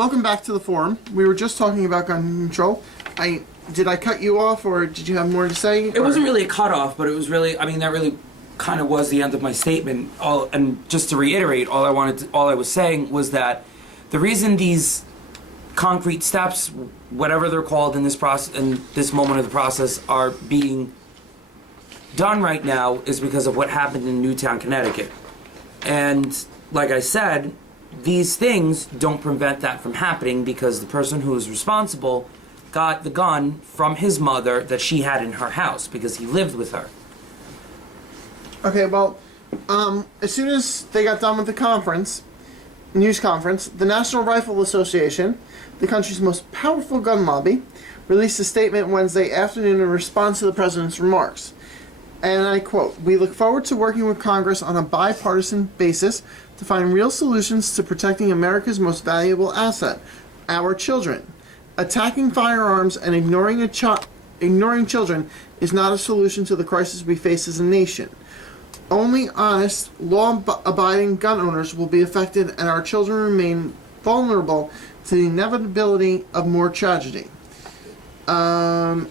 welcome back to the forum. We were just talking about gun control. Did I cut you off, or did you have more to say? It wasn't really a cutoff, but it was really, that really kind of was the end of my statement. And just to reiterate, all I was saying was that the reason these concrete steps, whatever they're called in this process, in this moment of the process, are being done right now is because of what happened in Newtown, Connecticut. And like I said, these things don't prevent that from happening because the person who is responsible got the gun from his mother that she had in her house because he lived with her. Okay, well, as soon as they got done with the news conference, the National Rifle Association, the country's most powerful gun lobby, released a statement Wednesday afternoon in response to the president's remarks. And I quote, "We look forward to working with Congress on a bipartisan basis to find real solutions to protecting America's most valuable asset, our children. Attacking firearms and ignoring children is not a solution to the crisis we face as a nation. Only honest, law-abiding gun owners will be affected, and our children remain vulnerable to the inevitability of more tragedy." And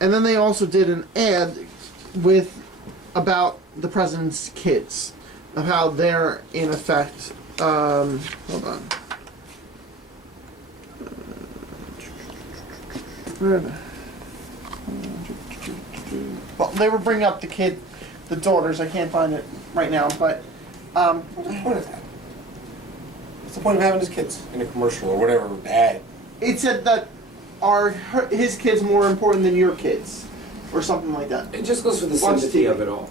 then they also did an ad about the president's kids, of how they're in effect. Hold on. Well, they were bringing up the daughters. I can't find it right now, but What's the point of that? What's the point of having his kids in a commercial or whatever ad? it said that his kids more important than your kids, or something like that. It just goes for the Watch sympathy TV. of it all.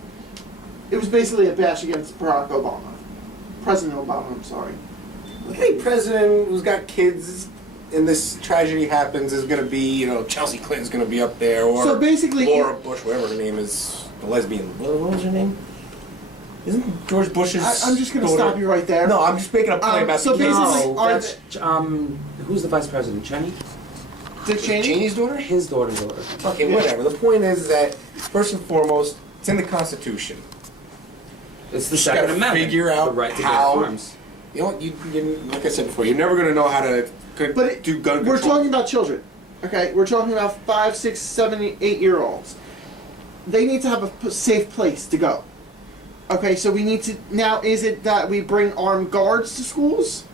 It was basically a bash against Barack Obama. President Obama, I'm sorry. Any president who's got kids and this tragedy happens is going to be, Chelsea Clinton's going to be up there, or So basically, Laura Bush, whatever her name is, the lesbian. What was her name? Isn't George Bush's I'm just going to daughter? stop you right there. No, I'm just making a point about so the kids. basically, No, that's, who's the vice president? Cheney? Dick Cheney? Cheney's daughter? His daughter's daughter. Okay, Yeah. whatever. The point is that, first and foremost, it's in the Constitution. It's the You Second gotta Amendment. figure out the right to how- bear arms. You know what? You, like I said before, you're never going to know how to do gun control. We're talking about children, okay? We're talking about 5, 6, 7, 8-year-olds. They need to have a safe place to go. Okay, so we need to... Now, is it that we bring armed guards to schools?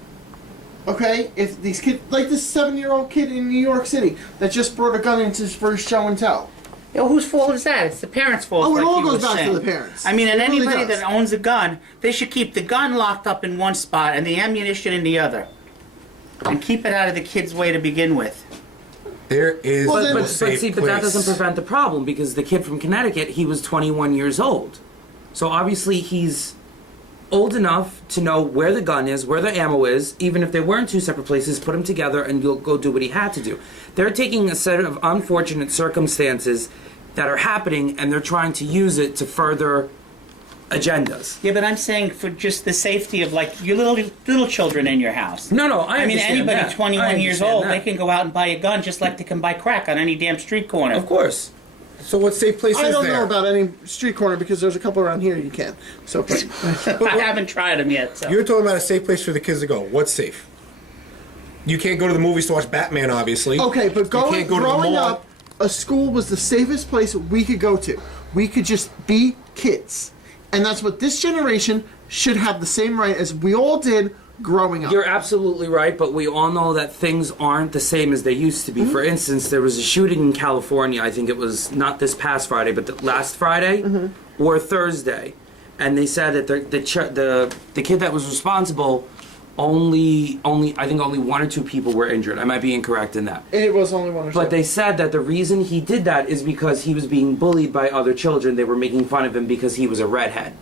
Okay? If these kids... Like this 7-year-old kid in New York City that just brought a gun into his first show and tell. Yo, whose fault is that? It's the parents' fault. Oh, it like all you goes were back to saying. the parents. I mean, and It really anybody does. that owns a gun, they should keep the gun locked up in one spot and the ammunition in the other. And keep it out of the kid's way to begin with. There is Well, no then- But safe see, but that place. doesn't prevent the problem because the kid from Connecticut, he was 21 years old. So obviously he's old enough to know where the gun is, where the ammo is, even if they were in two separate places, put them together and you'll go do what he had to do. They're taking a set of unfortunate circumstances that are happening and they're trying to use it to further agendas. Yeah, but I'm saying for just the safety of like your little children in your house. No, I mean, understand anybody that. 21 I years understand old, that. they can go out and buy a gun just like they can buy crack on any damn street corner. Of course. So what safe place I is don't there? know about any street corner because there's a couple around here you can. So, I haven't tried them yet. So. You're talking about a safe place for the kids to go. What's safe? You can't go to the movies to watch Batman, obviously. okay, but You can't go to the growing mall. up, a school was the safest place we could go to. We could just be kids. And that's what this generation should have the same right as we all did growing up. You're absolutely right, but we all know that things aren't the same as they used to be. For instance, there was a shooting in California. I think it was not this past Friday, but the last Friday or Thursday, and they said that the kid that was responsible only I think only 1 or 2 people were injured. I might be incorrect in that. It was only one or two. But they said that the reason he did that is because he was being bullied by other children. They were making fun of him because he was a redhead.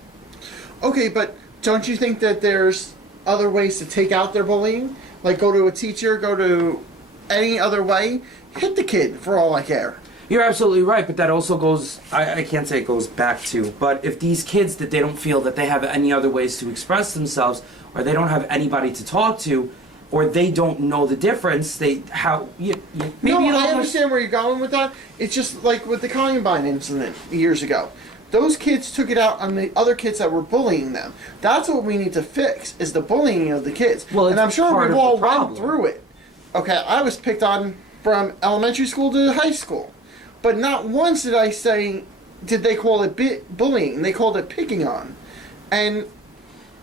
Okay, but don't you think that there's other ways to take out their bullying? Like go to a teacher, go to any other way? Hit the kid, for all I care. You're absolutely right, but that also goes, I can't say it goes back to, but if these kids that they don't feel that they have any other ways to express themselves, or they don't have anybody to talk to, or they don't know the difference, maybe I understand where you're going with that. It's just like with the Columbine incident years ago. Those kids took it out on the other kids that were bullying them. That's what we need to fix, is the bullying of the kids. Well, and I'm it's sure part we've of the all problem. went through it. Okay, I was picked on from elementary school to high school. But not once did they call it bullying. They called it picking on. And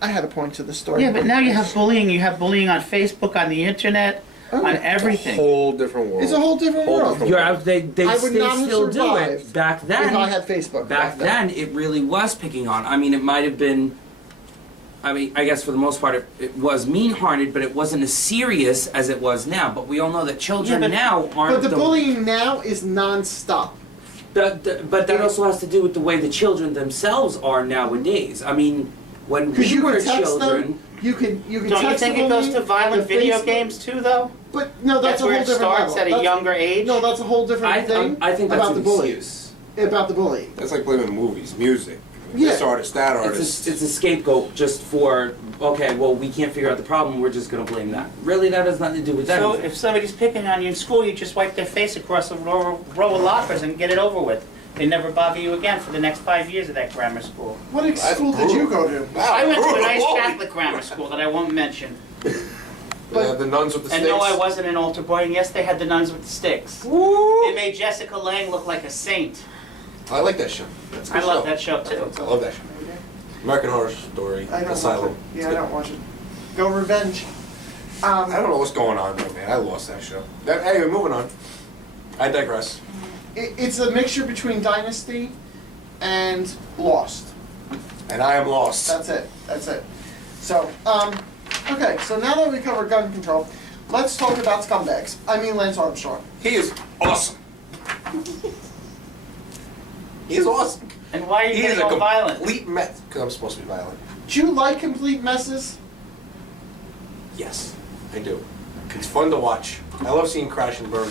I had a point to the story. Yeah, but now you have bullying. You have bullying on Facebook, on the internet, on everything. It's a whole different world. It's a whole different world. different You're out, they I would not have still do survived it. Back then, if I had Facebook. back then, it really was picking on. I mean, it might have been. I mean, I guess for the most part, it was mean-hearted, but it wasn't as serious as it was now. But we all know that children Yeah, now aren't. But the bullying now is nonstop. But that also has to do with the way the children themselves are nowadays. I mean, when Because we you were can text children. them. You can Don't you text think the it goes bullying, to violent the video Facebook- games too, though? But no, that's a where whole it different starts level. at a That's- younger age. No, that's a whole different thing. I think that's about an the bullying. excuse. About the bullying. That's like blaming movies, music. Yeah. This artist, that artist. It's a scapegoat just for, okay, well, we can't figure out the problem, we're just going to blame that. Really, that has nothing to do with that. So if somebody's picking on you in school, you just wipe their face across a row of lockers and get it over with. They never bother you again for the next 5 years of that grammar school. What That's school did you go to? Wow, I went to a brutal. nice Whoa. Catholic grammar school that I won't mention. The nuns with the And sticks. no, I wasn't an altar boy, and yes, they had the nuns with the sticks. Woo! It made Jessica Lange look like a saint. I like that show. That's a I good love show. that show too. I love that show. American Horror Story. I don't Asylum. watch it. Yeah, I don't watch it. Go Revenge. I don't know what's going on there, man. I lost that show. Anyway, moving on. I digress. It's a mixture between Dynasty and Lost. And I am lost. That's it. That's it. So, okay. So now that we covered gun control, let's talk about scumbags. I mean Lance Armstrong. He is awesome. He is awesome. And why are you He is getting a all violent? complete mess. Because I'm supposed to be violent. Do you like complete messes? Yes, I do. It's fun to watch. I love seeing crash and burn.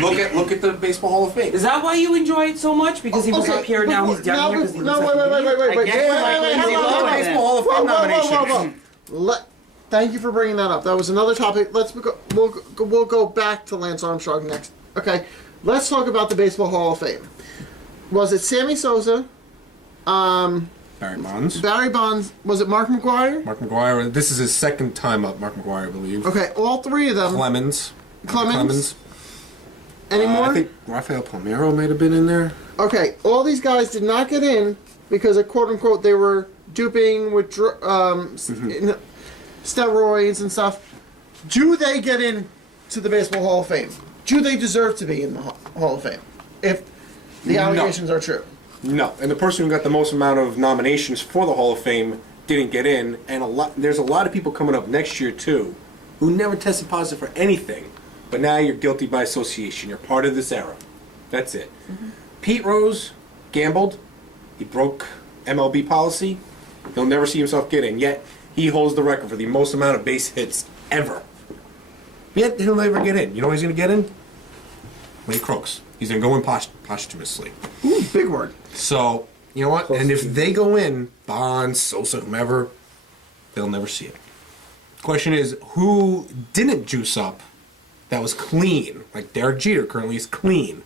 Look at the Baseball Hall of Fame. Is that why you enjoy it so much? Because he was Okay, up here, now he's down here because he looks no, like an wait, idiot? wait. I guess Wait, like wait, Lindsay hold on, hold on. Lohan. Baseball Hall of Fame nomination. Thank you for bringing that up. That was another topic. We'll go back to Lance Armstrong next. Okay, let's talk about the Baseball Hall of Fame. Was it Sammy Sosa? Barry Bonds. Barry Bonds? Was it Mark McGwire? Mark McGwire. This is his second time up, Mark McGwire, I believe. Okay, all three of them. Clemens. Clemens? Any more? I think Rafael Palmeiro might have been in there. Okay, all these guys did not get in because, quote unquote, they were duping with steroids and stuff. Do they get in to the Baseball Hall of Fame? Do they deserve to be in the Hall of Fame if the No. allegations are true? No, and the person who got the most amount of nominations for the Hall of Fame didn't get in, and there's a lot of people coming up next year too, who never tested positive for anything, but now you're guilty by association. You're part of this era. That's it. Mm-hmm. Pete Rose gambled. He broke MLB policy. He'll never see himself get in. Yet he holds the record for the most amount of base hits ever. Yet he'll never get in. You know when he's going to get in? When he croaks. He's going to go in posthumously. Ooh, big word. So, you know what? And if they go in, Bonds, Sosa, whomever, they'll never see it. Question is, who didn't juice up that was clean? Like Derek Jeter currently is clean,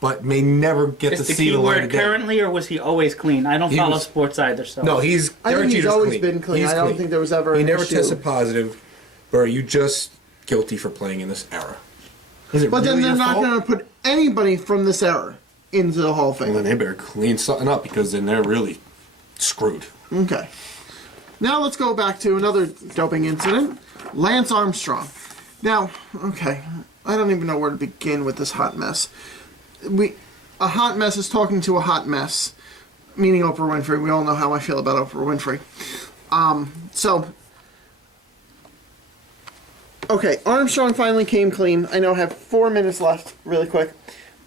but may never get Is to the see key the light word of day. currently, or was he always clean? I don't He follow was- sports either, so. No, he's I Derek think he's Jeter's always clean. been clean. He's I don't clean. think there was ever He an never issue. tested positive, but are you just guilty for playing in this era? Is it But then really they're your not fault? going to put anybody from this era into the Hall of Well, Fame. then they better clean something up because then they're really screwed. Okay. Now let's go back to another doping incident. Lance Armstrong. Now, okay, I don't even know where to begin with this hot mess. A hot mess is talking to a hot mess, meaning Oprah Winfrey. We all know how I feel about Oprah Winfrey. Okay, Armstrong finally came clean. I know I have 4 minutes left, really quick.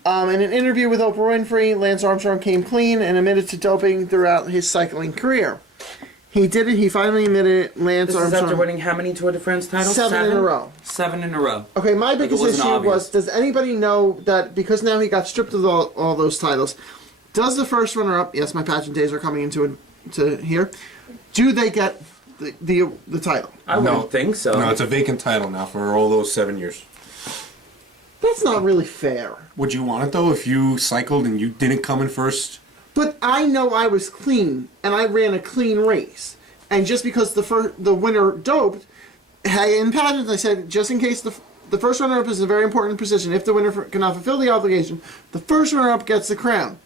In an interview with Oprah Winfrey, Lance Armstrong came clean and admitted to doping throughout his cycling career. He did it. He finally admitted it. Lance This is Armstrong. after winning how many Tour de France titles? 7 in a row. 7 in a row. Okay, my Like, it biggest wasn't issue obvious. was, does anybody know that because now he got stripped of all those titles, does the first runner-up, yes, my pageant days are coming to here, do they get the title? I wouldn't think so. No, it's a vacant title now for all those 7 years. That's not really fair. Would you want it though if you cycled and you didn't come in first? But I know I was clean, and I ran a clean race. And just because the winner doped, hey, in pageants, I said, just in case the first runner-up is a very important position. If the winner cannot fulfill the obligation, the first runner-up gets the crown.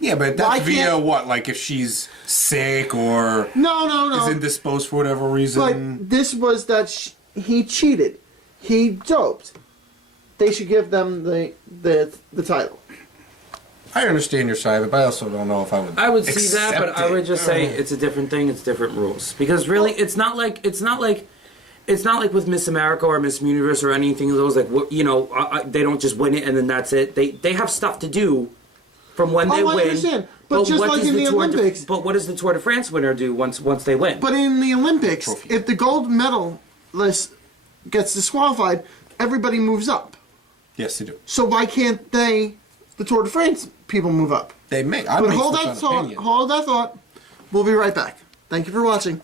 Yeah, but Why that's via can't- what? Like if she's sick or No. is indisposed for whatever reason. But this was that he cheated. He doped. They should give them the title. I understand your side of it, but I also don't know if I would. I would see that, but accept I would it. just say it's a different thing. It's different rules because really, it's not like with Miss America or Miss Universe or anything of those. Like they don't just win it and then that's it. They have stuff to do from when they I win. understand. But just what like does in the Tour Olympics. but what does the Tour de France winner do once they win? But in the Olympics, Trophy. if the gold medalist gets disqualified, everybody moves up. Yes, they do. So why can't the Tour de France people move up? They may. But hold that thought. Hold that thought. We'll be right back. Thank you for watching.